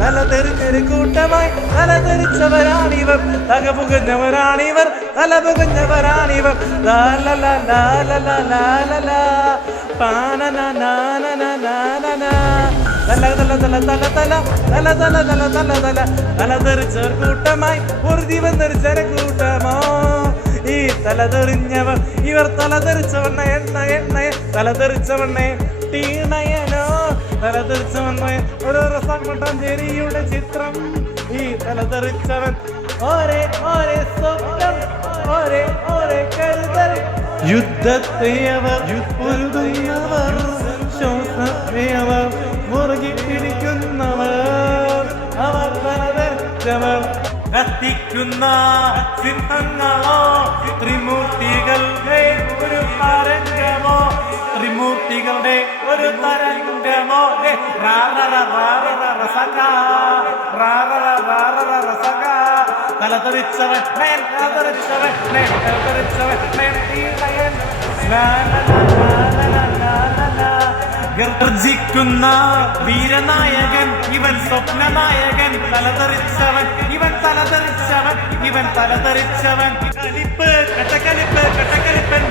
തലതെറിഞ്ഞൊരു കൂട്ടമായി തലതെറിച്ചവരാണിവർ, തകപുകഞ്ഞവരാണിവർ, തലപുകഞ്ഞവരാണിവർ. തലതെറിച്ചവർ കൂട്ടമായി ഒരു ദിവസം തെറിച്ചര കൂട്ടമോ ഈ തലതെറിഞ്ഞവർ ഇവർ തലതെറിച്ചവണ്ണ എണ്ണ എണ്ണ തലതെറിച്ചവണ്ണ ടീണയനോ തലതെറിച്ചവണ്ണ ഒരു മട്ടാഞ്ചേരിയുടെ ചിത്രം. ഈ തലതെറിച്ചവൻ ഓരേ ഓരേ സ്വപ്നം ഓരേ ഓരേ കരുതൽ. യുദ്ധത്തെ അവർ പൊരുതുന്നവർ, ശ്വാസത്തെ അവർ മുറുകി പിടിക്കുന്നവർ, അവർ തലതെറിച്ചവർ. കത്തിക്കുന്ന സിംഹങ്ങളോ ത്രിമൂർത്തികളുടെ ഒരു തരംഗമോ, ത്രിമൂർത്തികളുടെ ഒരു തരംഗമോ. തലതെറിച്ചവൻ തലതെറിച്ചവൻ തലതെറിച്ചവൻ ഗർജിക്കുന്ന വീരനായകൻ ഇവൻ, സ്വപ്നനായകൻ. തലതെറിച്ചവൻ ഇവൻ, തലതെറിച്ചവൻ ഇവൻ, തലതെറിച്ചവൻ. കലിപ്പ് കട്ടക്കലിപ്പ് കട്ടക്കലിപ്പൻ